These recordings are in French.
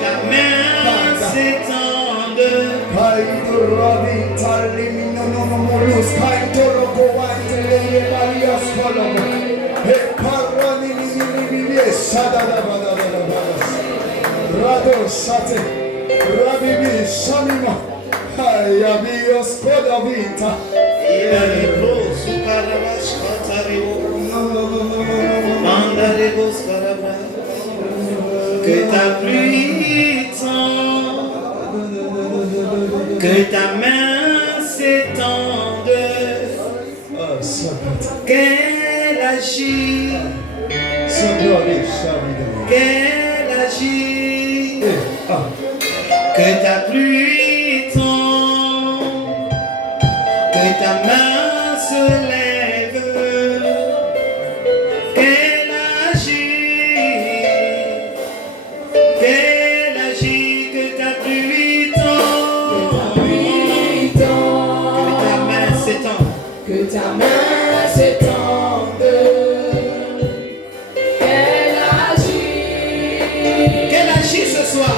ta main s'étende. Que ta pluie tombe, que ta main s'étende, qu'elle agit, qu'elle agit, que ta pluie tombe, que ta main se lève, qu'elle agit, que ta pluie tombe, que ta main s'étende, que ta main s'étende, qu'elle agit ce soir.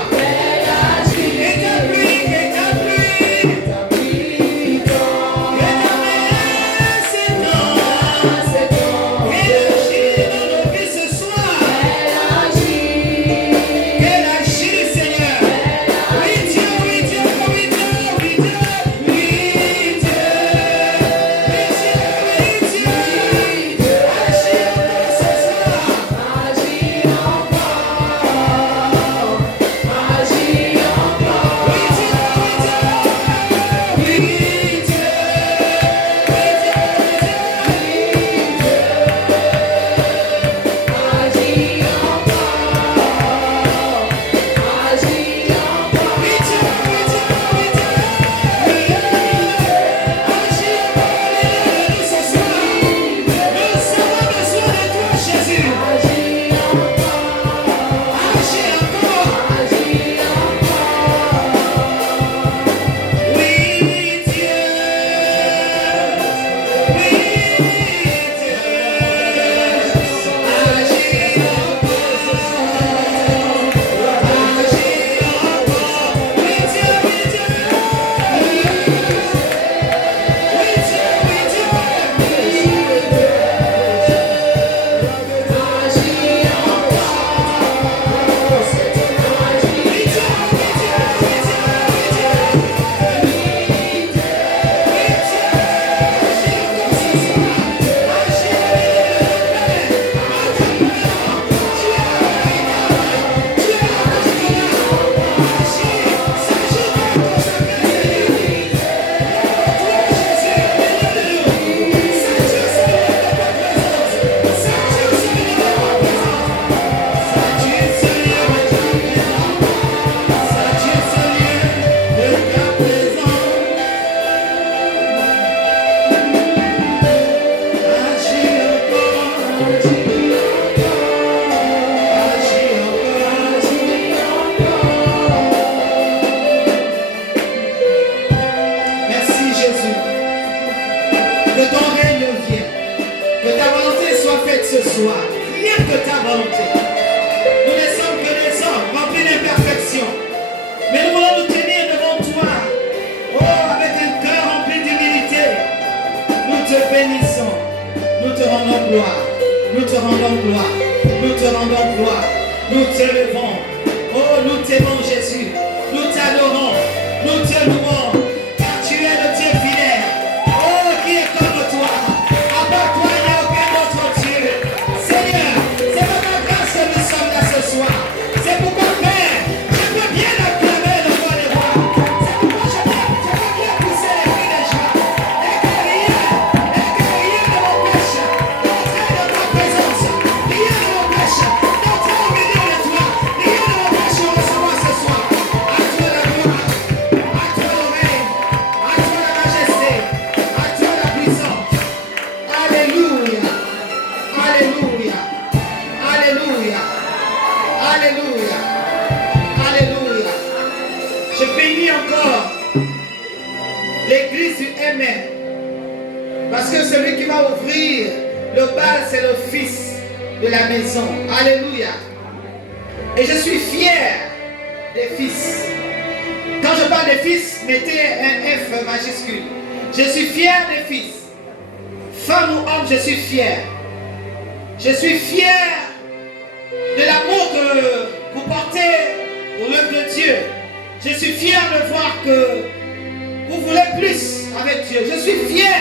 Et je suis fier des fils. Quand je parle des fils, mettez un F majuscule. Je suis fier des fils. Femme ou homme, je suis fier. Je suis fier de l'amour que vous portez pour l'œuvre de Dieu. Je suis fier de voir que vous voulez plus avec Dieu. Je suis fier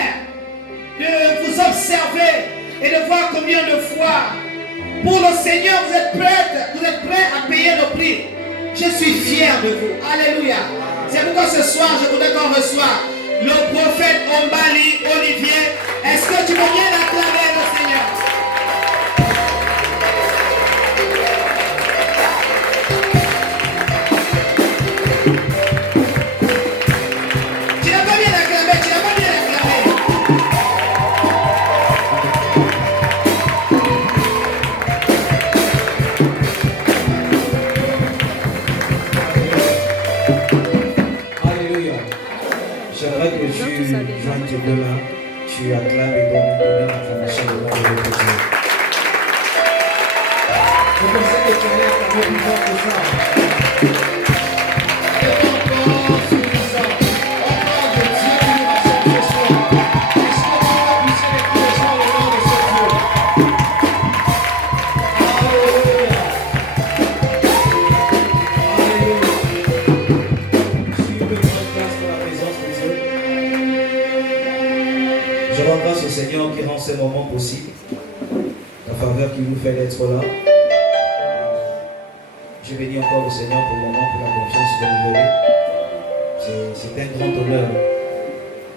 de vous observer et de voir combien de fois pour le Seigneur vous êtes prêts à payer le prix. Je suis fier de vous. Alléluia. C'est pourquoi ce soir, je voudrais qu'on reçoive le prophète Ombali Olivier. Est-ce que tu veux bien acclamer le Seigneur? Tu n'as pas bien acclamé, tu n'as pas bien acclamé. Alléluia. J'aimerais que tu joignes tes deux mains, tu acclames et donnes une première acclamation au nom de notre Dieu. Je pensais que tu allais acclamer plus fort que ça. C'est encore suffisant. On parle de Dieu qui nous rassemble ce soir. Est-ce que tu vas pousser les pieds sur le nom de ce Dieu? Alléluia. Alléluia. Je suis une grande grâce pour la présence de Dieu. Je rends grâce au Seigneur qui rend ces moments possibles, la faveur qui nous fait d'être là. Je bénis encore le Seigneur pour le moment, pour la confiance que vous donnez. C'est un grand honneur.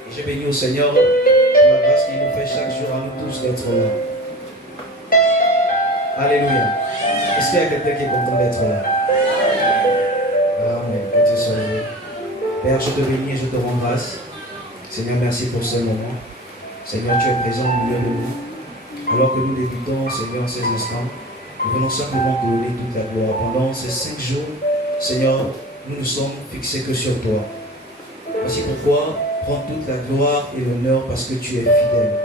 Et je bénis au Seigneur pour la grâce qu'il nous fait chaque jour à nous tous d'être là. Alléluia. Est-ce qu'il y a quelqu'un qui est content d'être là? Amen. Que Dieu soit loué. Père, je te bénis et je te rends grâce. Seigneur, merci pour ce moment. Seigneur, tu es présent au milieu de nous. Alors que nous débutons, Seigneur, ces instants, nous venons simplement te donner toute la gloire. Pendant ces 5 jours, Seigneur, nous ne sommes fixés que sur toi. Voici pourquoi, prends toute la gloire et l'honneur parce que tu es fidèle.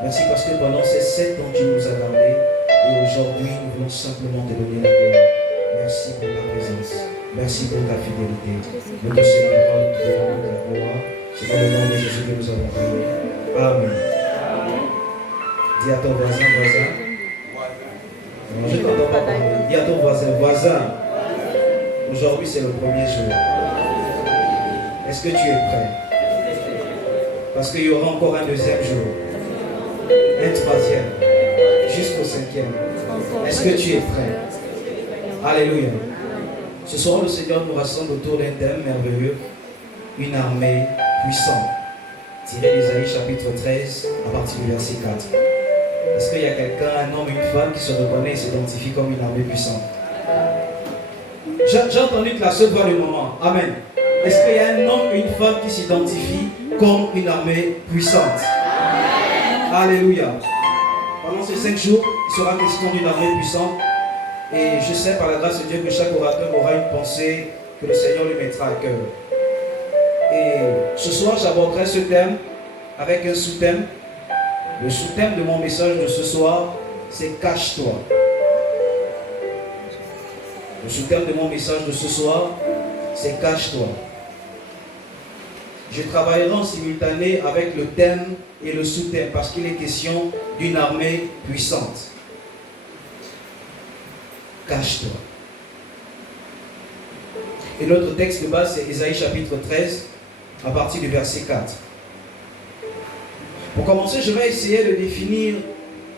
Merci parce que pendant ces 7 ans, tu nous as gardés. Et aujourd'hui, nous voulons simplement te donner la gloire. Merci pour ta présence. Merci pour ta fidélité. Notre Seigneur, nous te rendons la gloire. C'est dans le nom de Jésus que nous avons prié. Amen. Dis à ton voisin. Non, je ne t'entends pas parler. Dis à ton voisin. Aujourd'hui, c'est le premier jour. Est-ce que tu es prêt? Parce qu'il y aura encore un deuxième jour. Un troisième. Jusqu'au 5e. Est-ce que tu es prêt? Alléluia. Ce soir, le Seigneur nous rassemble autour d'un thème merveilleux. Une armée puissante. Tiré d'Ésaïe chapitre 13 à partir du verset 4. Est-ce qu'il y a quelqu'un, un homme, une femme qui se reconnaît et s'identifie comme une armée puissante? J'ai entendu que la seule voix du moment. Amen. Est-ce qu'il y a un homme, une femme qui s'identifie comme une armée puissante? Alléluia. Pendant ces 5 jours, il sera question d'une armée puissante. Et je sais par la grâce de Dieu que chaque orateur aura une pensée que le Seigneur lui mettra à cœur. Et ce soir, j'aborderai ce thème avec un sous-thème. Le sous-thème de mon message de ce soir, c'est « Cache-toi ». Le sous-thème de mon message de ce soir, c'est « Cache-toi ». Je travaillerai en simultané avec le thème et le sous-thème parce qu'il est question d'une armée puissante. Cache-toi. Et notre texte de base, c'est Ésaïe chapitre 13, à partir du verset 4. Pour commencer, je vais essayer de définir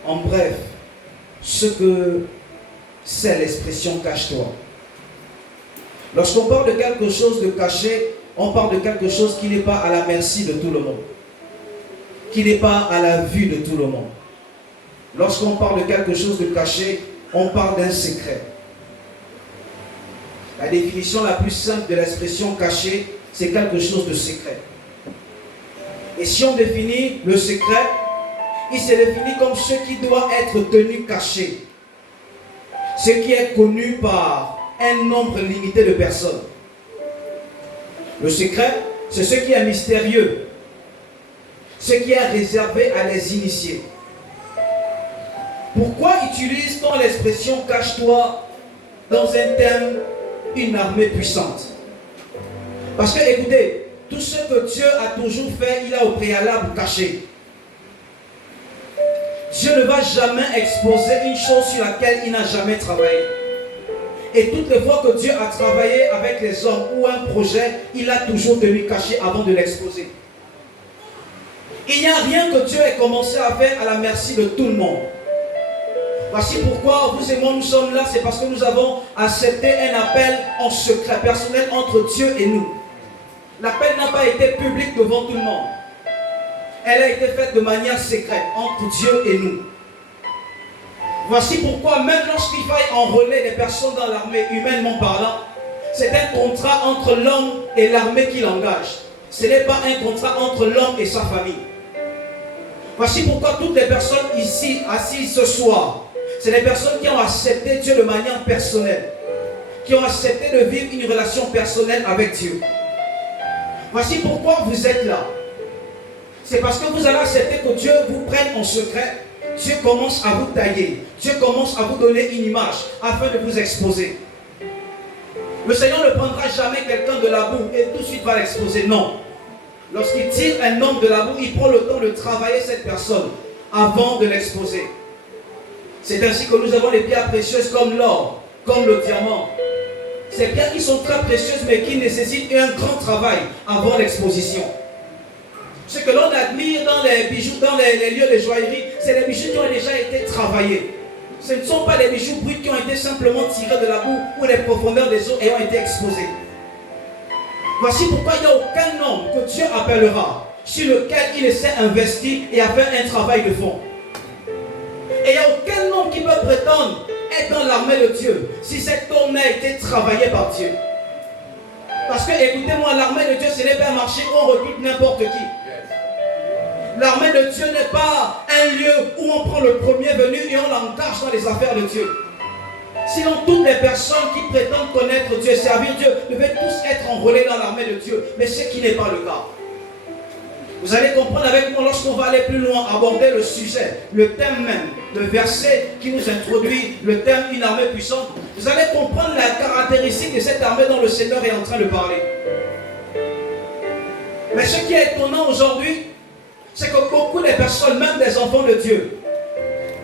en bref ce que c'est l'expression cache-toi. Lorsqu'on parle de quelque chose de caché, on parle de quelque chose qui n'est pas à la merci de tout le monde, qui n'est pas à la vue de tout le monde. Lorsqu'on parle de quelque chose de caché, on parle d'un secret. La définition la plus simple de l'expression caché, c'est quelque chose de secret. Et si on définit le secret, il se définit comme ce qui doit être tenu caché. Ce qui est connu par un nombre limité de personnes. Le secret, c'est ce qui est mystérieux. Ce qui est réservé à les initiés. Pourquoi utilise-t-on l'expression cache-toi dans un thème, une armée puissante. Parce que écoutez, tout ce que Dieu a toujours fait, il a au préalable caché. Dieu ne va jamais exposer une chose sur laquelle il n'a jamais travaillé. Et toutes les fois que Dieu a travaillé avec les hommes ou un projet, il a toujours tenu caché avant de l'exposer. Il n'y a rien que Dieu ait commencé à faire à la merci de tout le monde. Voici pourquoi vous et moi nous sommes là, c'est parce que nous avons accepté un appel en secret, personnel entre Dieu et nous. L'appel n'a pas été public devant tout le monde. Elle a été faite de manière secrète entre Dieu et nous. Voici pourquoi même lorsqu'il faille enrôler des personnes dans l'armée, humainement parlant, c'est un contrat entre l'homme et l'armée qui l'engage. Ce n'est pas un contrat entre l'homme et sa famille. Voici pourquoi toutes les personnes ici assises ce soir, c'est les personnes qui ont accepté Dieu de manière personnelle, qui ont accepté de vivre une relation personnelle avec Dieu. Voici pourquoi vous êtes là. C'est parce que vous avez accepté que Dieu vous prenne en secret. Dieu commence à vous tailler. Dieu commence à vous donner une image afin de vous exposer. Le Seigneur ne prendra jamais quelqu'un de la boue et tout de suite va l'exposer. Non. Lorsqu'il tire un homme de la boue, il prend le temps de travailler cette personne avant de l'exposer. C'est ainsi que nous avons des pierres précieuses comme l'or, comme le diamant. Ces pierres qui sont très précieuses mais qui nécessitent un grand travail avant l'exposition. Ce que l'on admire dans les bijoux, dans les lieux de joaillerie, c'est les bijoux qui ont déjà été travaillés. Ce ne sont pas des bijoux bruts qui ont été simplement tirés de la boue ou des profondeurs des eaux et ont été exposés. Voici pourquoi il n'y a aucun homme que Dieu appellera sur lequel il s'est investi et a fait un travail de fond. Et il n'y a aucun homme qui peut prétendre être dans l'armée de Dieu si cet homme n'a été travaillé par Dieu. Parce que écoutez-moi, l'armée de Dieu, ce n'est pas un marché où on recrute n'importe qui. L'armée de Dieu n'est pas un lieu où on prend le premier venu et on l'engage dans les affaires de Dieu. Sinon, toutes les personnes qui prétendent connaître Dieu, servir Dieu, devaient tous être enrôlés dans l'armée de Dieu. Mais ce qui n'est pas le cas. Vous allez comprendre avec moi lorsqu'on va aller plus loin, aborder le sujet, le thème même, le verset qui nous introduit, le thème une armée puissante. Vous allez comprendre la caractéristique de cette armée dont le Seigneur est en train de parler. Mais ce qui est étonnant aujourd'hui, c'est que beaucoup de personnes, même des enfants de Dieu,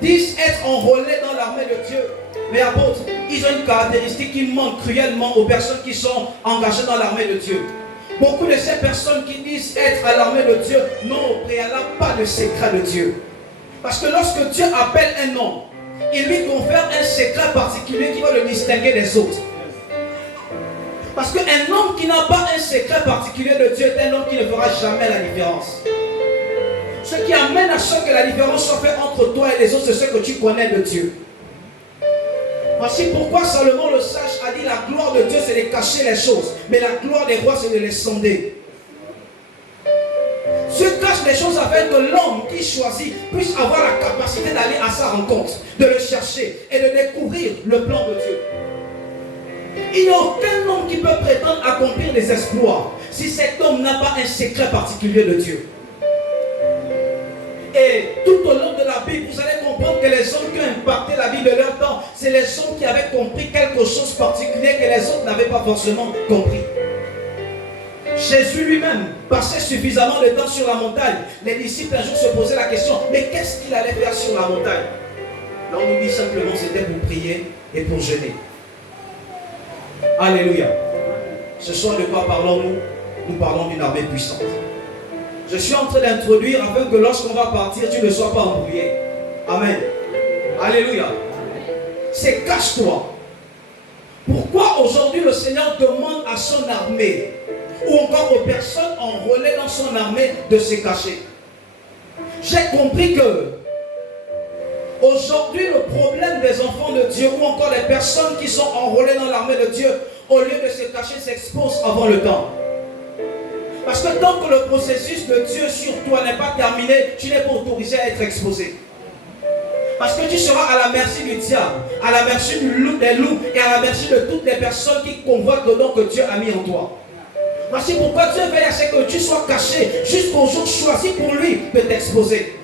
disent être enrôlés dans l'armée de Dieu. Mais apôtres, ils ont une caractéristique qui manque cruellement aux personnes qui sont engagées dans l'armée de Dieu. Beaucoup de ces personnes qui disent être à l'armée de Dieu n'ont au préalable pas de secret de Dieu. Parce que lorsque Dieu appelle un homme, il lui confère un secret particulier qui va le distinguer des autres. Parce qu'un homme qui n'a pas un secret particulier de Dieu est un homme qui ne fera jamais la différence. Ce qui amène à ce que la différence soit faite entre toi et les autres, c'est ce que tu connais de Dieu. Voici pourquoi Salomon le sage a dit la gloire de Dieu c'est de cacher les choses, mais la gloire des rois c'est de les sonder. Dieu cache les choses afin que l'homme qui choisit puisse avoir la capacité d'aller à sa rencontre, de le chercher et de découvrir le plan de Dieu. Il n'y a aucun homme qui peut prétendre accomplir des exploits si cet homme n'a pas un secret particulier de Dieu. Et tout au long de la Bible, vous allez comprendre que les hommes qui ont impacté la vie de leur temps, c'est les hommes qui avaient compris quelque chose de particulier que les autres n'avaient pas forcément compris. Jésus lui-même passait suffisamment de temps sur la montagne. Les disciples un jour se posaient la question, mais qu'est-ce qu'il allait faire sur la montagne? Là on nous dit simplement c'était pour prier et pour jeûner. Alléluia. Ce soir de quoi parlons-nous? Nous parlons d'une armée puissante. Je suis en train d'introduire afin que lorsqu'on va partir, tu ne sois pas embrouillé. Amen. Alléluia. C'est cache-toi. Pourquoi aujourd'hui le Seigneur demande à son armée ou encore aux personnes enrôlées dans son armée de se cacher? J'ai compris que aujourd'hui le problème des enfants de Dieu ou encore des personnes qui sont enrôlées dans l'armée de Dieu, au lieu de se cacher, s'exposent avant le temps. Parce que tant que le processus de Dieu sur toi n'est pas terminé, tu n'es pas autorisé à être exposé. Parce que tu seras à la merci du diable, à la merci des loups et à la merci de toutes les personnes qui convoitent le don que Dieu a mis en toi. Voici pourquoi Dieu veille à ce que tu sois caché jusqu'au jour choisi pour lui de t'exposer.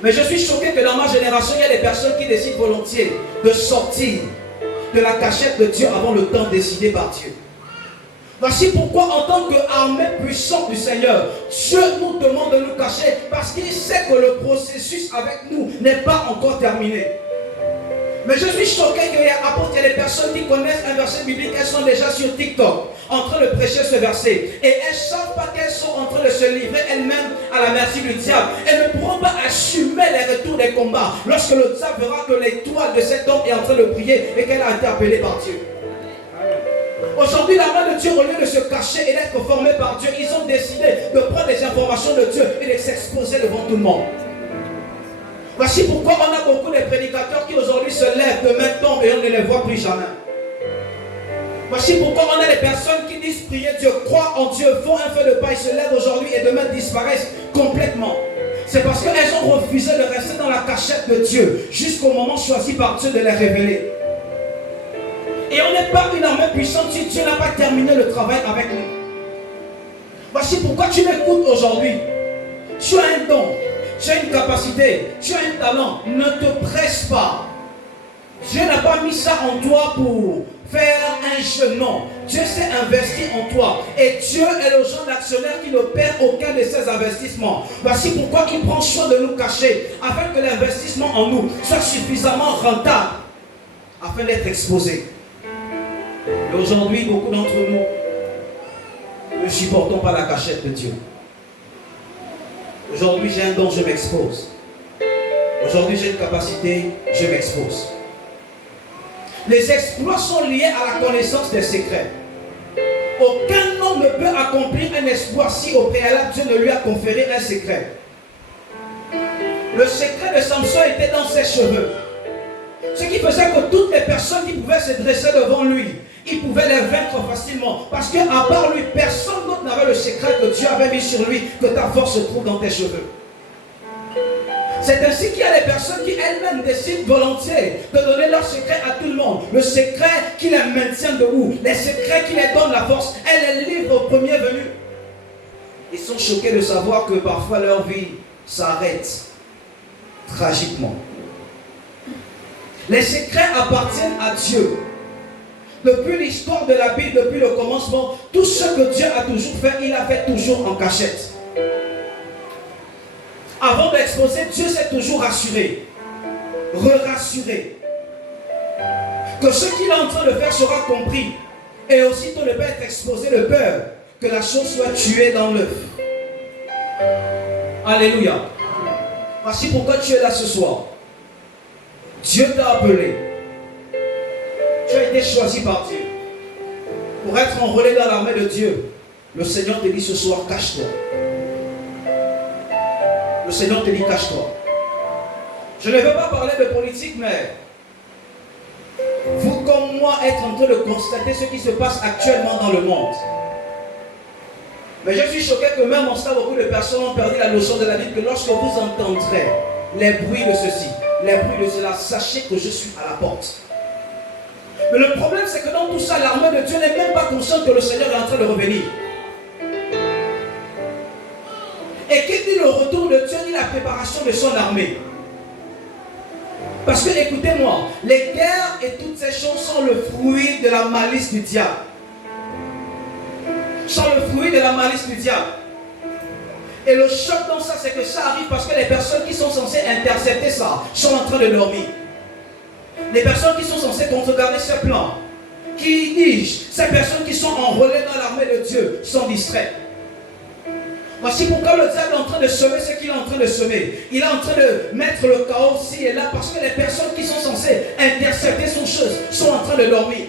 Mais je suis choqué que dans ma génération, il y a des personnes qui décident volontiers de sortir de la cachette de Dieu avant le temps décidé par Dieu. Voici pourquoi en tant qu'armée puissante du Seigneur, Dieu nous demande de nous cacher parce qu'il sait que le processus avec nous n'est pas encore terminé. Mais je suis choqué qu'il y a des personnes qui connaissent un verset biblique, elles sont déjà sur TikTok en train de prêcher ce verset. Et elles ne savent pas qu'elles sont en train de se livrer elles-mêmes à la merci du diable. Elles ne pourront pas assumer les retours des combats lorsque le diable verra que l'étoile de cet homme est en train de prier et qu'elle a été appelée par Dieu. Aujourd'hui, la main de Dieu, au lieu de se cacher et d'être formée par Dieu, ils ont décidé de prendre les informations de Dieu et de s'exposer devant tout le monde. Voici pourquoi on a beaucoup de prédicateurs qui aujourd'hui se lèvent, demain tombent et on ne les voit plus jamais. Voici pourquoi on a des personnes qui disent prier Dieu, croient en Dieu, font un feu de paille, se lèvent aujourd'hui et demain disparaissent complètement. C'est parce qu'elles ont refusé de rester dans la cachette de Dieu jusqu'au moment choisi par Dieu de les révéler. Et on n'est pas une armée puissante si Dieu n'a pas terminé le travail avec nous. Voici pourquoi tu m'écoutes aujourd'hui. Tu as un don, tu as une capacité, tu as un talent. Ne te presse pas. Dieu n'a pas mis ça en toi pour faire un jeu, non. Dieu s'est investi en toi. Et Dieu est le genre d'actionnaire qui ne perd aucun de ses investissements. Voici pourquoi il prend soin de nous cacher, afin que l'investissement en nous soit suffisamment rentable, afin d'être exposé. Et aujourd'hui, beaucoup d'entre nous ne supportons pas la cachette de Dieu. Aujourd'hui, j'ai un don, je m'expose. Aujourd'hui, j'ai une capacité, je m'expose. Les exploits sont liés à la connaissance des secrets. Aucun homme ne peut accomplir un exploit si au préalable Dieu ne lui a conféré un secret. Le secret de Samson était dans ses cheveux. Ce qui faisait que toutes les personnes qui pouvaient se dresser devant lui, il pouvait les vaincre facilement. Parce qu'à part lui, personne d'autre n'avait le secret que Dieu avait mis sur lui, que ta force se trouve dans tes cheveux. C'est ainsi qu'il y a des personnes qui elles-mêmes décident volontiers de donner leur secret à tout le monde. Le secret qui les maintient debout, les secrets qui les donnent la force, elles les livrent au premier venu. Ils sont choqués de savoir que parfois leur vie s'arrête tragiquement. Les secrets appartiennent à Dieu. Depuis l'histoire de la Bible, depuis le commencement, tout ce que Dieu a toujours fait, il a fait toujours en cachette. Avant d'exposer, Dieu s'est toujours rassuré, re-rassuré, que ce qu'il est en train de faire sera compris, et aussitôt ne pas être exposé de peur que la chose soit tuée dans l'œuf. Alléluia. Voici pourquoi tu es là ce soir. Dieu t'a appelé. Tu as été choisi par Dieu pour être enrôlé dans l'armée de Dieu. Le Seigneur te dit ce soir, cache-toi. Le Seigneur te dit, cache-toi. Je ne veux pas parler de politique, mais vous comme moi êtes en train de constater ce qui se passe actuellement dans le monde. Mais je suis choqué que même en cela, beaucoup de personnes ont perdu la notion de la vie, que lorsque vous entendrez les bruits de ceci, les bruits de cela, sachez que je suis à la porte. Mais le problème, c'est que dans tout ça, l'armée de Dieu n'est même pas consciente que le Seigneur est en train de revenir. Et qui dit le retour de Dieu, dit la préparation de son armée. Parce que, écoutez-moi, les guerres et toutes ces choses sont le fruit de la malice du diable. Sont le fruit de la malice du diable. Et le choc dans ça, c'est que ça arrive parce que les personnes qui sont censées intercepter ça sont en train de dormir. Les personnes qui sont censées contregarder ce plan, qui disent, ces personnes qui sont enrôlées dans l'armée de Dieu sont distraites. Voici pourquoi le diable est en train de semer ce qu'il est en train de semer. Il est en train de mettre le chaos ci et là parce que les personnes qui sont censées intercepter son chose sont en train de dormir.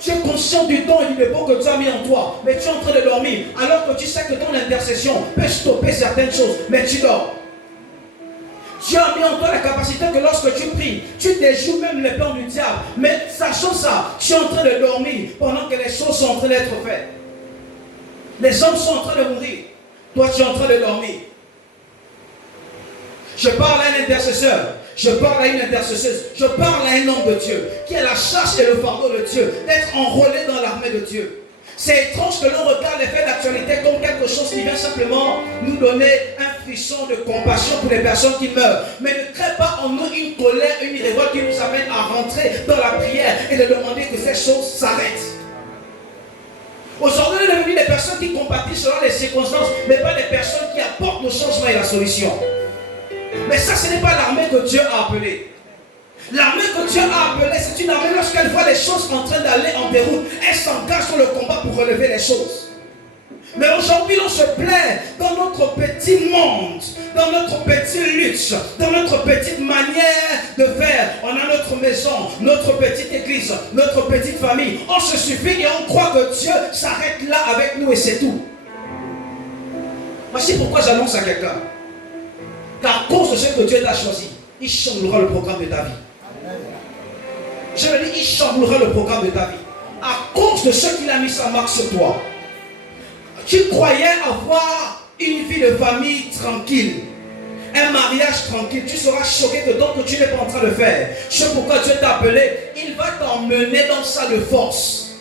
Tu es conscient du don et du dépôt que Dieu a mis en toi, mais tu es en train de dormir alors que tu sais que ton intercession peut stopper certaines choses, mais tu dors. Dieu a mis en toi la capacité que lorsque tu pries, tu déjoues même les plans du diable, mais sachant ça, tu es en train de dormir pendant que les choses sont en train d'être faites. Les hommes sont en train de mourir. Toi, tu es en train de dormir. Je parle à un intercesseur. Je parle à une intercesseuse. Je parle à un homme de Dieu qui a la charge et le fardeau de Dieu d'être enrôlé dans l'armée de Dieu. C'est étrange que l'on regarde les faits d'actualité comme quelque chose qui vient simplement nous donner un frisson de compassion pour les personnes qui meurent. Mais ne crée pas en nous une colère, une révolte qui nous amène à rentrer dans la prière et de demander que ces choses s'arrêtent. Aujourd'hui, on est devenu des personnes qui compatissent selon les circonstances, mais pas des personnes qui apportent le changement et la solution. Mais ça, ce n'est pas l'armée que Dieu a appelée. L'armée que Dieu a appelée, c'est une armée lorsqu'elle voit les choses en train d'aller en déroute, elle s'engage sur le combat pour relever les choses. Mais aujourd'hui, on se plaît dans notre petit monde, dans notre petite lutte, dans notre petite manière de faire. On a notre maison, notre petite église, notre petite famille. On se suffit et on croit que Dieu s'arrête là avec nous et c'est tout. Voici pourquoi j'annonce à quelqu'un qu'à cause de ce que Dieu t'a choisi, il chamboulera le programme de ta vie. Je le dis, il chamboulera le programme de ta vie. À cause de ce qu'il a mis sa marque sur toi. Tu croyais avoir une vie de famille tranquille, un mariage tranquille. Tu seras choqué que donc tu n'es pas en train de faire. C'est pourquoi Dieu t'a appelé. Il va t'emmener dans ça de force.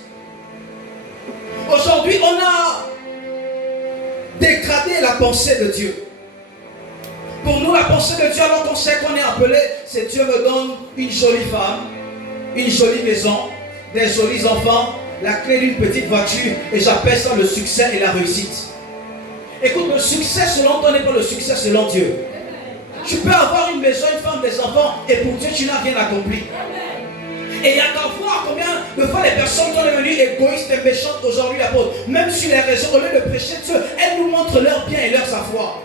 Aujourd'hui, on a dégradé la pensée de Dieu. Pour nous, la pensée de Dieu, alors qu'on sait qu'on est appelé, c'est Dieu me donne une jolie femme, une jolie maison, des jolis enfants, la clé d'une petite voiture, et j'appelle ça le succès et la réussite. Écoute, le succès selon toi n'est pas le succès selon Dieu. Tu peux avoir une maison, une femme, des enfants, et pour Dieu, tu n'as rien accompli. Et il y a qu'à voir combien de fois les personnes sont devenues égoïstes et méchantes aujourd'hui, l'apôtre. Même sur les réseaux, au lieu de prêcher Dieu, elles nous montrent leur bien et leur savoir.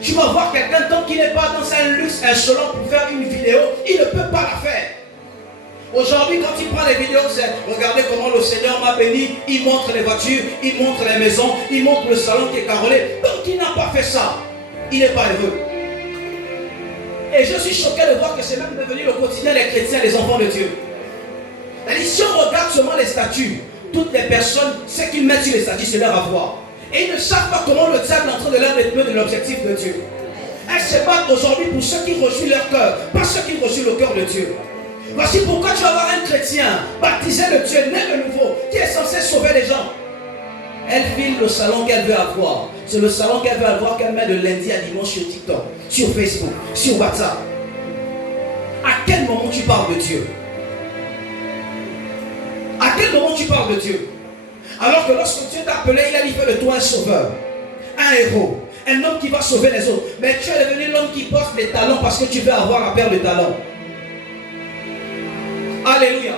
Tu vas voir quelqu'un tant qu'il n'est pas dans un luxe insolent pour faire une vidéo, il ne peut pas la faire. Aujourd'hui, quand il prend les vidéos, c'est regardez comment le Seigneur m'a béni. Il montre les voitures, il montre les maisons, il montre le salon qui est carrelé. Donc il n'a pas fait ça, il n'est pas heureux. Et je suis choqué de voir que c'est même devenu le quotidien des chrétiens, des enfants de Dieu. Et si on regarde seulement les statuts, toutes les personnes, ce qu'ils mettent sur les statuts, c'est leur avoir. Et ils ne savent pas comment le diable est en train de leur détourner de l'objectif de Dieu. Elles se battent aujourd'hui pour ceux qui reçoivent leur cœur, pas ceux qui reçoivent le cœur de Dieu. Voici pourquoi tu vas avoir un chrétien baptisé de Dieu, né de nouveau, qui est censé sauver les gens. Elle file le salon qu'elle veut avoir. C'est le salon qu'elle veut avoir qu'elle met de lundi à dimanche sur TikTok, sur Facebook, sur WhatsApp. À quel moment tu parles de Dieu? À quel moment tu parles de Dieu? Alors que lorsque Dieu t'a appelé, il a dit fait de toi un sauveur, un héros, un homme qui va sauver les autres. Mais tu es devenu l'homme qui porte des talents parce que tu veux avoir la paire de talents. Alléluia.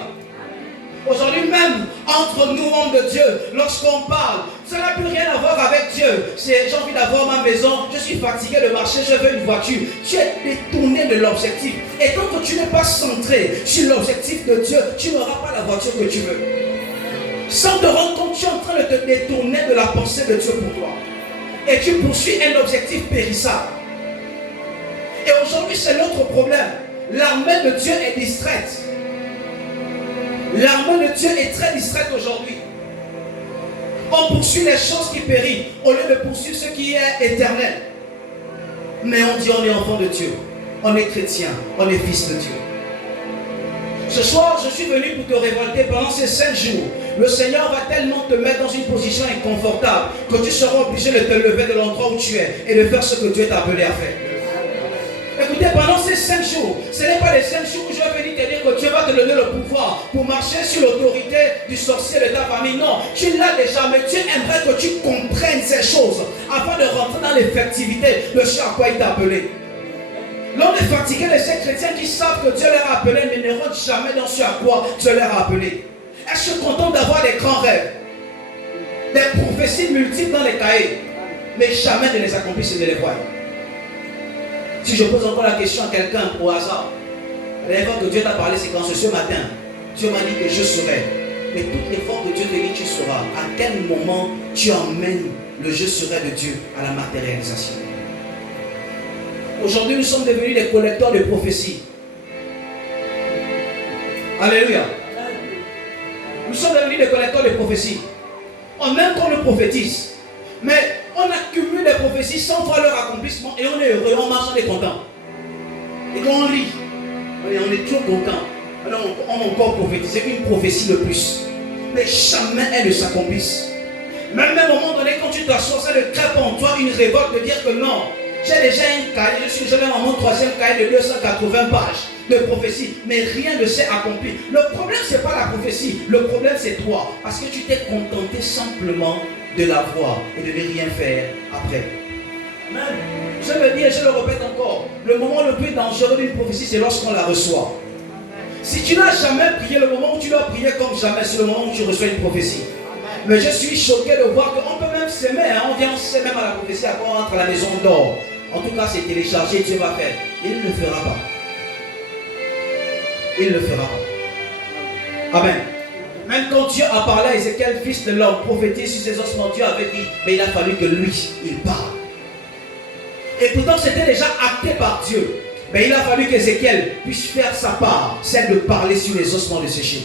Aujourd'hui même, entre nous, hommes de Dieu, lorsqu'on parle, ça n'a plus rien à voir avec Dieu. C'est j'ai envie d'avoir ma maison, je suis fatigué de marcher, je veux une voiture. Tu es détourné de l'objectif. Et tant que tu n'es pas centré sur l'objectif de Dieu, tu n'auras pas la voiture que tu veux. Sans te rendre compte, tu es en train de te détourner de la pensée de Dieu pour toi. Et tu poursuis un objectif périssable. Et aujourd'hui, c'est notre problème. L'armée de Dieu est distraite. L'armée de Dieu est très distraite aujourd'hui. On poursuit les choses qui périssent au lieu de poursuivre ce qui est éternel. Mais on dit on est enfant de Dieu. On est chrétien. On est fils de Dieu. Ce soir, je suis venu pour te révolter pendant ces 5 jours. Le Seigneur va tellement te mettre dans une position inconfortable que tu seras obligé de te lever de l'endroit où tu es et de faire ce que Dieu t'a appelé à faire. Écoutez, pendant ces 5 jours, ce n'est pas les 5 jours où je vais venir te dire que Dieu va te donner le pouvoir pour marcher sur l'autorité du sorcier de ta famille. Non, tu l'as déjà, mais Dieu aimerait que tu comprennes ces choses afin de rentrer dans l'effectivité de ce à quoi il t'a appelé. L'on est fatigué de ces chrétiens qui savent que Dieu leur a appelé, mais ne rentrent jamais dans ce à quoi Dieu leur a appelé. Elles sont contentes d'avoir des grands rêves, des prophéties multiples dans les cahiers, mais jamais de les accomplir et de les voir. Si je pose encore la question à quelqu'un au hasard, la dernière fois que Dieu t'a parlé, c'est quand ce matin, Dieu m'a dit que je serai. Mais toutes les fois que Dieu te dit tu seras, à quel moment tu emmènes le je serai de Dieu à la matérialisation? Aujourd'hui, nous sommes devenus des collecteurs de prophéties. Alléluia. Nous sommes devenus des collecteurs de prophéties. On aime qu'on le prophétise. Mais on accumule des prophéties sans voir leur accomplissement et on est heureux, on marche, on est content. Et quand on lit, on est toujours content. Alors on a encore prophétisé une prophétie de plus. Mais jamais elles ne s'accomplissent. Même à un moment donné, quand tu t'assois, ça ne crée pas en toi une révolte de dire que non, J'ai déjà un cahier, je suis déjà dans mon 3e cahier de 280 pages de prophétie, mais rien ne s'est accompli. Le problème, ce n'est pas la prophétie, le problème, c'est toi. Parce que tu t'es contenté simplement de la voir et de ne rien faire après. Amen. Je le dis et je le répète encore, le moment le plus dangereux d'une prophétie, c'est lorsqu'on la reçoit. Si tu n'as jamais prié, le moment où tu dois prier comme jamais, c'est le moment où tu reçois une prophétie. Mais je suis choqué de voir qu'on peut même s'aimer, hein? On vient, on sait même à la prophétie, après on rentre à la maison d'or. En tout cas, c'est téléchargé, Dieu va faire. Il ne le fera pas. Il ne le fera pas. Amen. Même quand Dieu a parlé à Ézéchiel, fils de l'homme, prophétise sur ses ossements, Dieu avait dit, mais il a fallu que lui, il parle. Et pourtant, c'était déjà acté par Dieu. Mais il a fallu qu'Ézéchiel puisse faire sa part, celle de parler sur les ossements de sécher.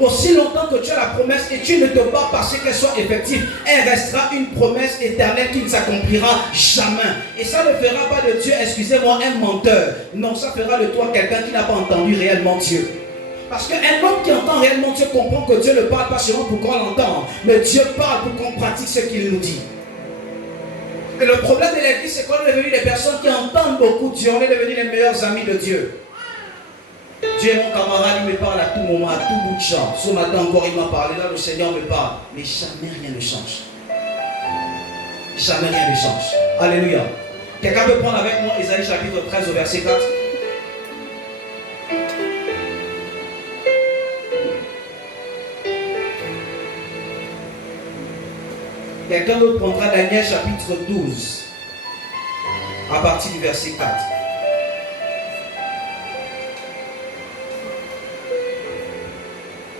Aussi longtemps que tu as la promesse et tu ne te bats parce qu'elle soit effective, elle restera une promesse éternelle qui ne s'accomplira jamais. Et ça ne fera pas de Dieu, excusez-moi, un menteur. Non, ça fera de toi quelqu'un qui n'a pas entendu réellement Dieu. Parce qu'un homme qui entend réellement Dieu comprend que Dieu ne parle pas seulement pour qu'on l'entende, mais Dieu parle pour qu'on pratique ce qu'il nous dit. Et le problème de l'église, c'est qu'on est devenu des personnes qui entendent beaucoup Dieu. On est devenus les meilleurs amis de Dieu. Dieu est mon camarade, il me parle à tout moment, à tout bout de champ. Ce matin encore, il m'a parlé, là le Seigneur me parle. Mais jamais rien ne change. Jamais rien ne change. Alléluia. Quelqu'un peut prendre avec moi Ésaïe chapitre 13 au verset 4. Quelqu'un d'autre prendra Daniel chapitre 12 à partir du verset 4.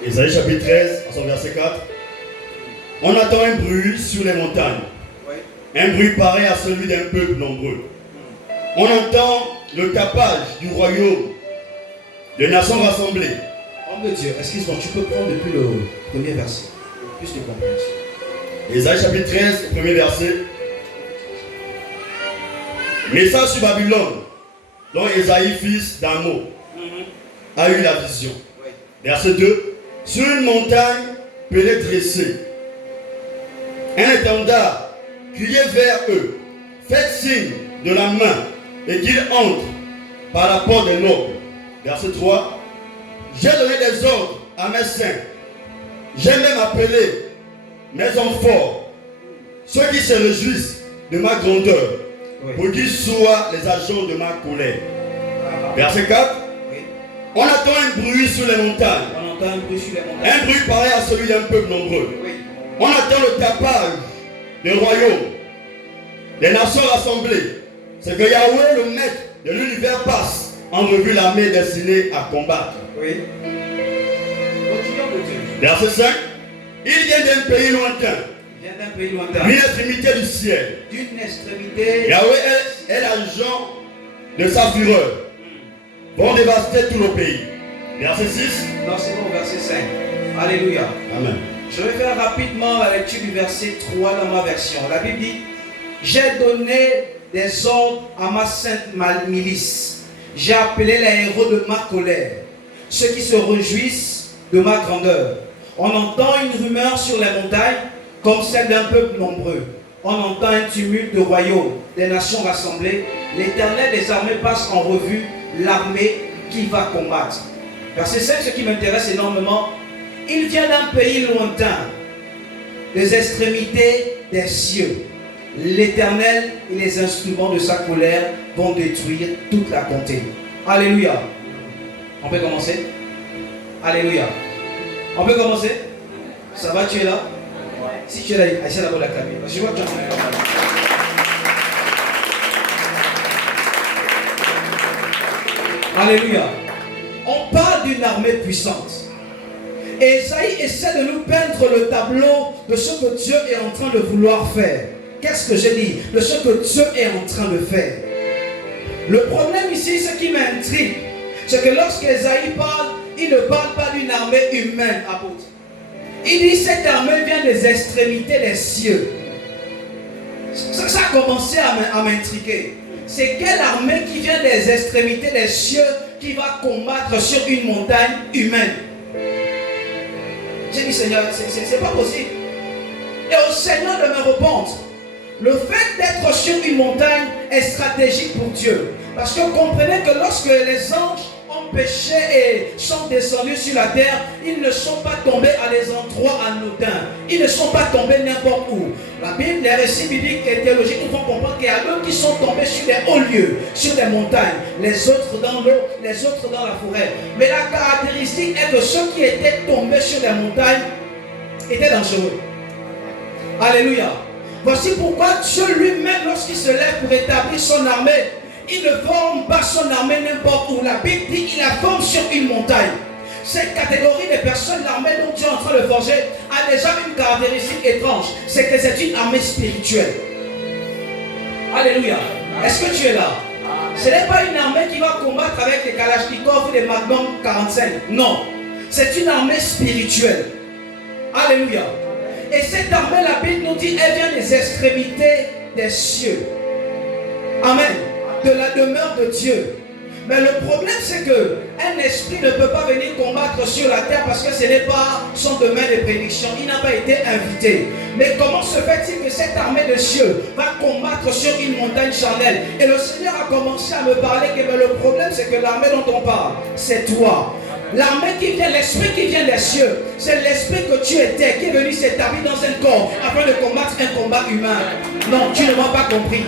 Ésaïe chapitre 13 à son verset 4. On entend un bruit sur les montagnes. Oui. Un bruit pareil à celui d'un peuple nombreux. On entend le tapage du royaume, des nations rassemblées. Homme de Dieu, excuse-moi, tu peux prendre depuis le premier verset. Plus de compréhension. Ésaïe chapitre 13, premier verset. Message sur Babylone, dont Ésaïe, fils d'Amo, a eu la vision. Oui. Verset 2. Sur une montagne dressée, un étendard, criez vers eux, faites signe de la main et qu'ils entrent par la porte des nobles. Verset 3. J'ai donné des ordres à mes saints, j'ai même appelé mes hommes forts, ceux qui se réjouissent de ma grandeur, Oui. pour qu'ils soient les agents de ma colère. Verset 4. Oui. On entend un bruit sur les montagnes. On entend un bruit sur les montagnes. Un bruit pareil à celui d'un peuple nombreux. Oui. On entend le tapage des royaumes, des nations rassemblées. C'est que Yahweh, le maître de l'univers, passe en revue l'armée destinée à combattre. Oui. Continuons de Dieu. Verset 5. Il vient d'un pays lointain, Il vient d'un pays lointain. d'une extrémité du ciel. D'une extrémité. Yahweh est l'agent de sa fureur. Vont dévaster tout le pays. Verset 6. Non, c'est bon, verset 5. Alléluia. Amen. Je vais faire rapidement la lecture du verset 3 dans ma version. La Bible dit: j'ai donné des ordres à ma sainte milice. J'ai appelé les héros de ma colère, ceux qui se réjouissent de ma grandeur. On entend une rumeur sur les montagnes comme celle d'un peuple nombreux. On entend un tumulte de royaumes, des nations rassemblées. L'Éternel des armées passe en revue l'armée qui va combattre. Verset 5, ce qui m'intéresse énormément: il vient d'un pays lointain, des extrémités des cieux. L'Éternel et les instruments de sa colère vont détruire toute la comté. Alléluia. On peut commencer? Alléluia. On peut commencer? Ça va, tu es là? Si tu es là, essaie d'abord la cabine. Je vois que tu es là. Alléluia. On parle d'une armée puissante. Et Esaïe essaie de nous peindre le tableau de ce que Dieu est en train de vouloir faire. Qu'est-ce que j'ai dit? De ce que Dieu est en train de faire. Le problème ici, ce qui m'intrigue, c'est que lorsque Esaïe parle, il ne parle pas d'une armée humaine, apôtre. Il dit cette armée vient des extrémités des cieux. Ça a commencé à m'intriguer. C'est quelle armée qui vient des extrémités des cieux qui va combattre sur une montagne humaine? J'ai dit, Seigneur, c'est pas possible. Et au Seigneur de me répondre, le fait d'être sur une montagne est stratégique pour Dieu. Parce que comprenez que lorsque les anges ont péché et sont descendus sur la terre, ils ne sont pas tombés à des endroits anodins. Ils ne sont pas tombés n'importe où. La Bible, les récits bibliques et théologiques nous font comprendre qu'il y a d'autres qui sont tombés sur des hauts lieux, sur des montagnes, les autres dans l'eau, les autres dans la forêt. Mais la caractéristique est que ceux qui étaient tombés sur des montagnes étaient dangereux. Alléluia. Voici pourquoi Dieu lui-même, lorsqu'il se lève pour établir son armée, il ne forme pas son armée n'importe où. La Bible dit qu'il la forme sur une montagne. Cette catégorie de personnes, l'armée dont Dieu est en train de forger, a déjà une caractéristique étrange. C'est que c'est une armée spirituelle. Alléluia. Est-ce que tu es là? Ce n'est pas une armée qui va combattre avec des Kalachnikov ou des Magnum 45. Non. C'est une armée spirituelle. Alléluia. Et cette armée, la Bible nous dit, elle vient des extrémités des cieux. Amen. De la demeure de Dieu. Mais le problème, c'est qu'un esprit ne peut pas venir combattre sur la terre parce que ce n'est pas son domaine de prédiction. Il n'a pas été invité. Mais comment se fait-il que cette armée de cieux va combattre sur une montagne charnelle? Et le Seigneur a commencé à me parler que le problème, c'est que l'armée dont on parle, c'est toi. L'armée qui vient, l'esprit qui vient des cieux, c'est l'esprit que tu étais, qui est venu s'établir dans un corps afin de combattre un combat humain. Non, tu ne m'as pas compris.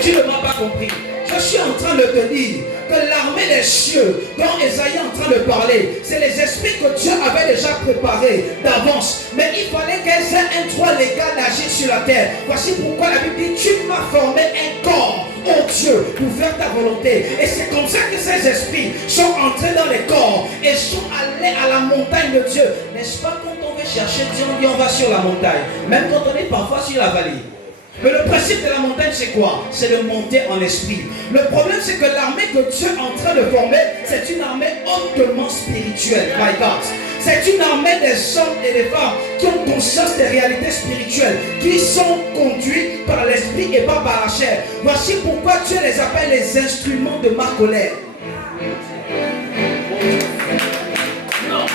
Tu ne m'as pas compris. Je suis en train de te dire que l'armée des cieux dont Esaïe est en train de parler, c'est les esprits que Dieu avait déjà préparés d'avance. Mais il fallait qu'elles aient un droit légal d'agir sur la terre. Voici pourquoi la Bible dit, tu m'as formé un corps, oh Dieu, pour faire ta volonté. Et c'est comme ça que ces esprits sont entrés dans les corps et sont allés à la montagne de Dieu. N'est-ce pas, quand on veut chercher Dieu, on dit on va sur la montagne, même quand on est parfois sur la vallée. Mais le principe de la montagne, c'est quoi? C'est de monter en esprit. Le problème, c'est que l'armée que Dieu est en train de former, c'est une armée hautement spirituelle. My God. C'est une armée des hommes et des femmes qui ont conscience des réalités spirituelles, qui sont conduits par l'esprit et pas par la chair. Voici pourquoi Dieu les appelle les instruments de ma colère. Non.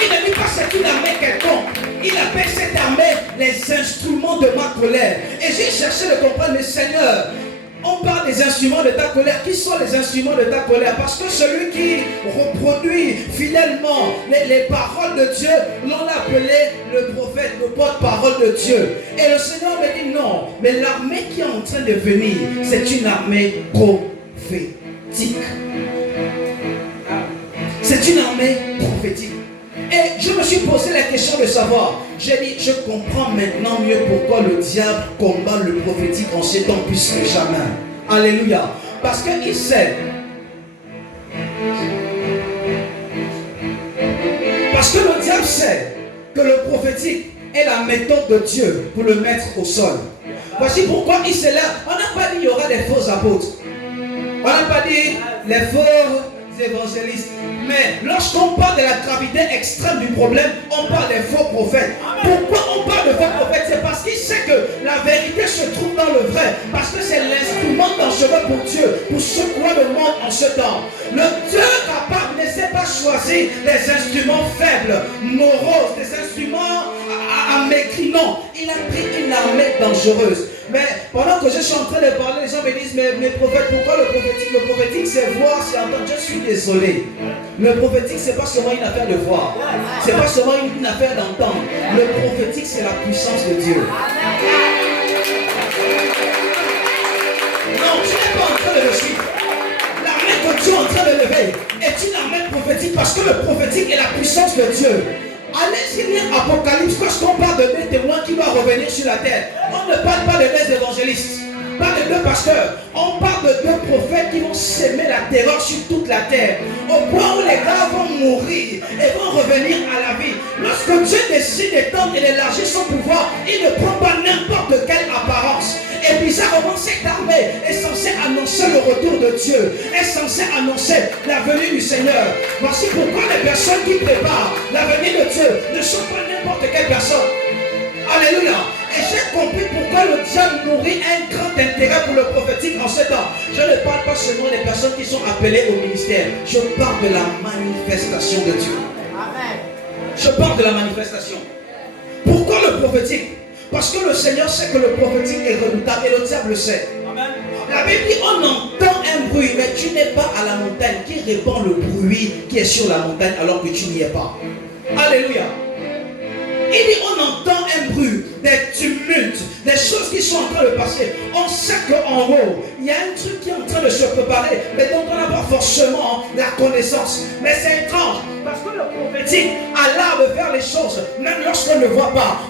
Il ne dit pas c'est une armée quelconque. Il appelle cette armée les instruments de ma colère. Et j'ai cherché de comprendre, mais Seigneur, on parle des instruments de ta colère. Qui sont les instruments de ta colère? Parce que celui qui reproduit fidèlement les paroles de Dieu, l'on l'a appelé le prophète, le porte-parole de Dieu. Et le Seigneur me dit non, mais l'armée qui est en train de venir, c'est une armée prophétique. C'est une armée prophétique. Et je me suis posé la question de savoir. J'ai dit, je comprends maintenant mieux pourquoi le diable combat le prophétique en ces temps plus que jamais. Alléluia. Parce qu'il sait. Parce que le diable sait que le prophétique est la méthode de Dieu pour le mettre au sol. Voici pourquoi il se lève. On n'a pas dit qu'il y aura des faux apôtres. On n'a pas dit les faux évangélistes. Mais lorsqu'on parle de la gravité extrême du problème, on parle des faux prophètes. Pourquoi on parle de faux prophètes? C'est parce qu'il sait que la vérité se trouve dans le vrai. Parce que c'est l'instrument dangereux pour Dieu, pour secouer le monde en ce temps. Le Dieu capable ne sait pas choisir des instruments faibles, moroses, des instruments amaigrinants. Il a pris une armée dangereuse. Mais pendant que je suis en train de parler, les gens me disent, mais prophètes, pourquoi le prophétique? Le prophétique, c'est voir, c'est entendre. Je suis désolé. Le prophétique, c'est pas seulement une affaire de voir. C'est pas seulement une affaire d'entendre. Le prophétique, c'est la puissance de Dieu. Non, tu n'es pas en train de le suivre. L'armée que tu es en train de lever est une armée prophétique parce que le prophétique est la puissance de Dieu. Allez-y lire Apocalypse, lorsqu'on parle de deux témoins qui vont revenir sur la terre. On ne parle pas de deux évangélistes, pas de deux pasteurs. On parle de deux prophètes qui vont s'aimer la terreur sur toute la terre. Au point où les gars vont mourir et vont revenir à la vie. Lorsque Dieu décide d'étendre et d'élargir son pouvoir, il ne prend pas n'importe quelle apparence. Et bizarrement, cette armée est censée annoncer le retour de Dieu, est censée annoncer la venue du Seigneur. Voici pourquoi les personnes qui préparent la venue de Dieu ne sont pas n'importe quelle personne. Alléluia. Et j'ai compris pourquoi le diable nourrit un grand intérêt pour le prophétique en ce temps. Je ne parle pas seulement des personnes qui sont appelées au ministère. Je parle de la manifestation de Dieu. Amen. Je parle de la manifestation. Pourquoi le prophétique? Parce que le Seigneur sait que le prophétique est redoutable et le diable le sait. Amen. La Bible dit on entend un bruit, mais tu n'es pas à la montagne. Qui répand le bruit qui est sur la montagne alors que tu n'y es pas? Alléluia. Il dit on entend un bruit, des tumultes, des choses qui sont en train de passer. On sait qu'en haut, il y a un truc qui est en train de se préparer, mais dont on n'a pas forcément la connaissance. Mais c'est étrange, parce que le prophétique a l'art de faire les choses, même lorsqu'on ne voit pas.